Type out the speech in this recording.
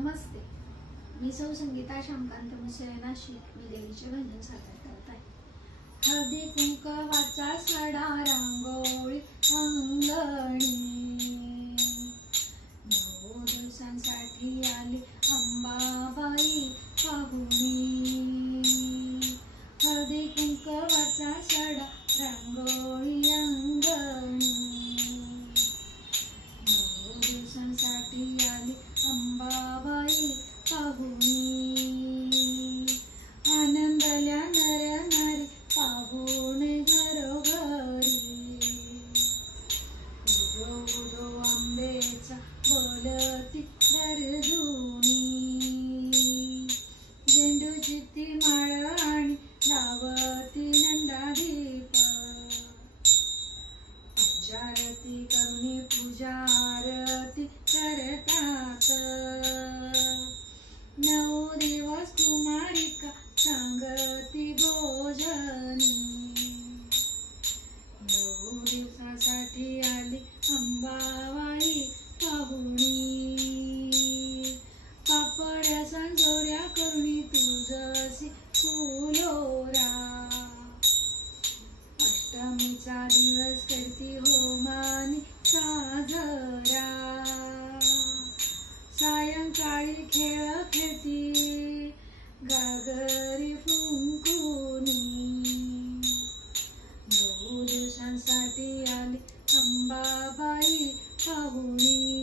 नमस्ते, मी सौ संगीता श्यामकांत मुसे नाशिक. मी देवीचे भजन सादर करत आहे. हळदी कुंकवाचा सडा रांगोळी अंगणी, 9 दिवसांसाठी आली अंबाबाई पाहुणी. हळदी कुंकवाचा सडा रांगोळी अंगणी, 9 दिवसांसाठी आली अंबाबाई पाहुणी. आनंदल्या नर नारी पाहुणे घरोघरी, उदो उदो आंबेचा बोलती गरजुनी. झेंडूची ती माळ आणि लावती नंदादीप, पंचारती करुणी पूजा आरती करतात. 9 दिवस कुमारिका सांगती भोजनी, 9 दिवसासाठी आली अंबाबाई पाहुणी. पापड्या सांजोऱ्या करुणी तुझसी फुलोरा, अष्टमीचा दिवस करती होमानी साजरा. सायंकाळी खेळ खेळती गागरी फुंकुनी, 9 दिवसांसाठी आली अंबाबाई पाहुणी.